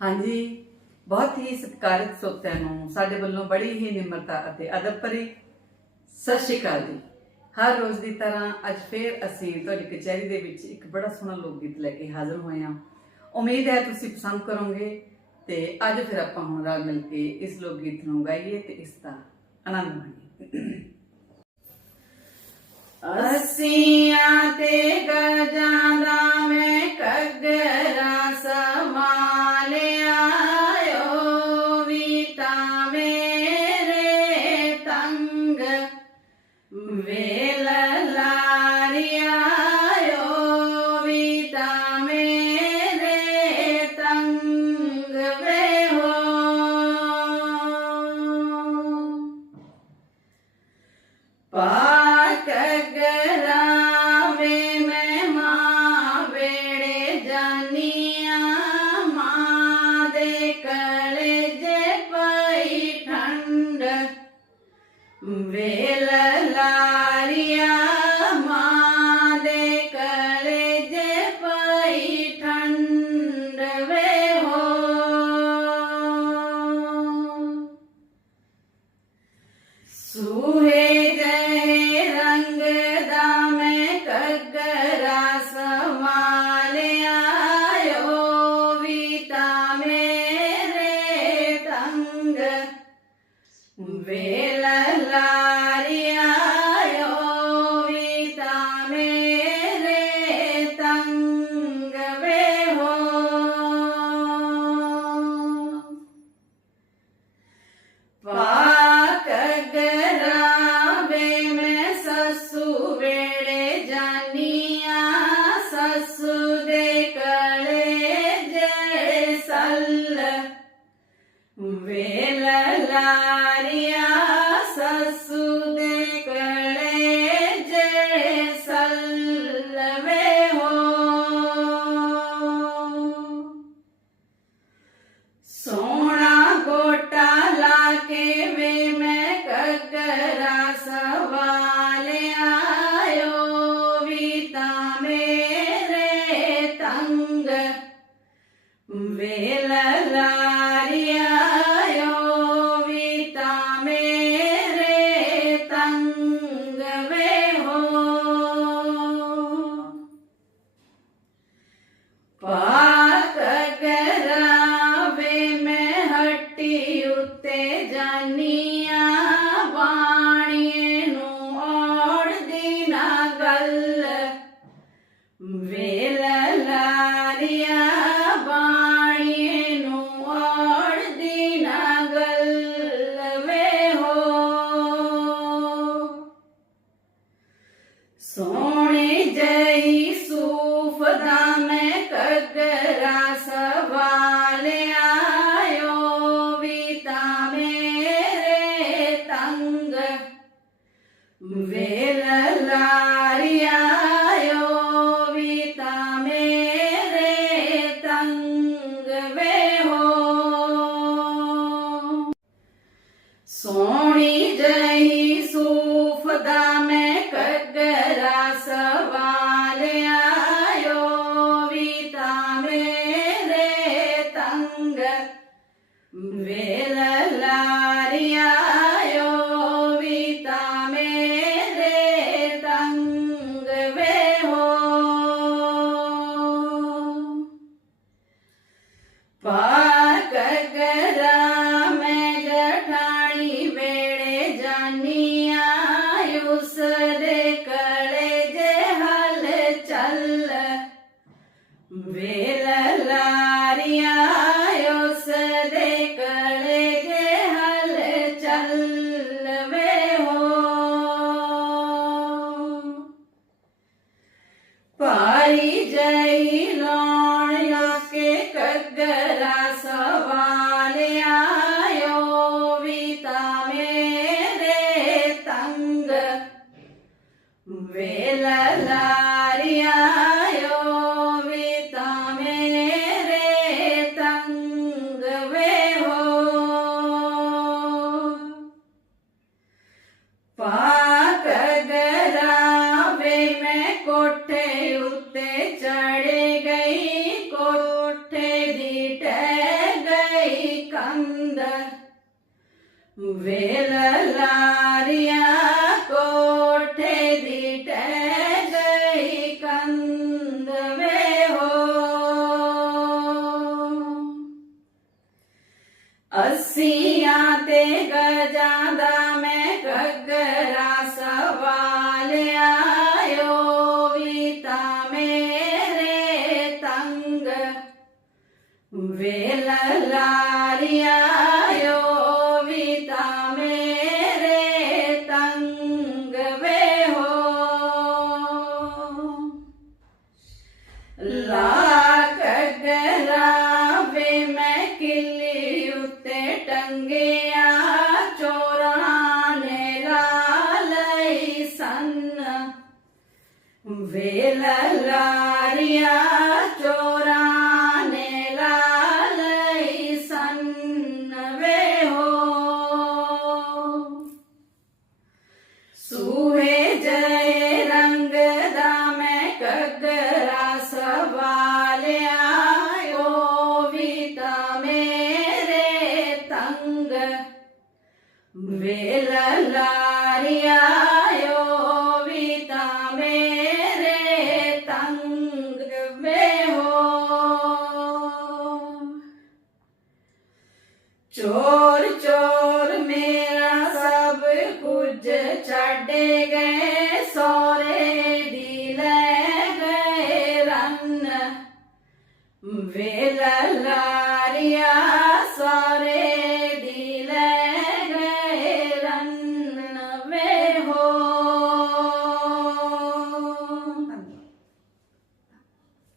ਹਾਂਜੀ, ਬਹੁਤ ਹੀ ਸਤਿਕਾਰਤ ਸੋਤਿਆਂ ਨੂੰ, ਸਾਡੇ ਵੱਲੋਂ ਬੜੀ ਹੀ ਨਿਮਰਤਾ ਅਤੇ ਅਦਬ ਭਰੀ ਸਤਿ ਸ਼੍ਰੀ ਅਕਾਲ ਜੀ। ਹਰ ਰੋਜ਼ ਦੀ ਤਰ੍ਹਾਂ ਅੱਜ ਫੇਰ ਅਸੀਂ ਤੁਹਾਡੀ ਕਚਹਿਰੀ ਦੇ ਵਿੱਚ ਇੱਕ ਬੜਾ ਸੋਹਣਾ ਲੋਕ ਗੀਤ ਲੈ ਕੇ ਹਾਜ਼ਰ ਹੋਏ ਹਾਂ। ਉਮੀਦ ਹੈ ਤੁਸੀਂ ਪਸੰਦ ਕਰੋਗੇ ਤੇ ਅੱਜ ਫਿਰ ਆਪਾਂ ਹੁਣ ਰਲ ਮਿਲ ਕੇ ਇਸ ਲੋਕ ਗੀਤ ਨੂੰ ਗਾਈਏ ਤੇ ਇਸ ਦਾ ਆਨੰਦ ਮਾਣੀਏ। ਅਸੀਆਂ ਤੇ ਗਜਾਂ ਪਾਕ ਗਰਾਵੇ ਮੈਂ ਮਾਂ ਵੇੜੇ ਜਾਨੀਆਂ ਮਾਂ ਦੇ ਕਲੇ ਜੇ ਪਈ ਠੰਡ ਵੇਲ ਲਾਰੀਆ ਵੇਲ વેલારિયા વે તમે રે તંગ વે હો પાક ગરાવે મેં કોઠે ઉતે ચડે ગઈ કોઠે દીટે ગઈ કંદ વેલારિયા ਅੱਸੀਆਂ ਤੇ ਗਜਾਂ ਦਾ ਮੈਂ ਘੱਗਰਾ ਸਵਾਲਿਆ ਓ ਵੀ ਤਾਂ ਮੇਰੇ ਤੰਗ। ਵੇਲ ਲਾਰੀਆਂ ਵੇਲ ਲਾਰੀਆਂ ਚੋਰਾਂ ਨੇ ਲਾ ਲਈ ਸੰਨ ਵੇ ਹੋ। ਸੂਹੇ ਜੈ ਰੰਗ ਦਾ ਮੈਂ ਘੱਗਰਾ ਸਵਾਲਿਆ, ਓ ਵੀ ਤਾਂ ਮੇਰੇ ਤੰਗ। ਵੇਲ ਲਾਰੀਆ ਚੋਰ ਚੋਰ ਮੇਰਾ ਸਭ ਕੁਝ ਛੱਡ ਗਏ ਸੋਰੇ ਦੀ ਲੈ ਗਏ ਰੰਨ। ਵੇਲ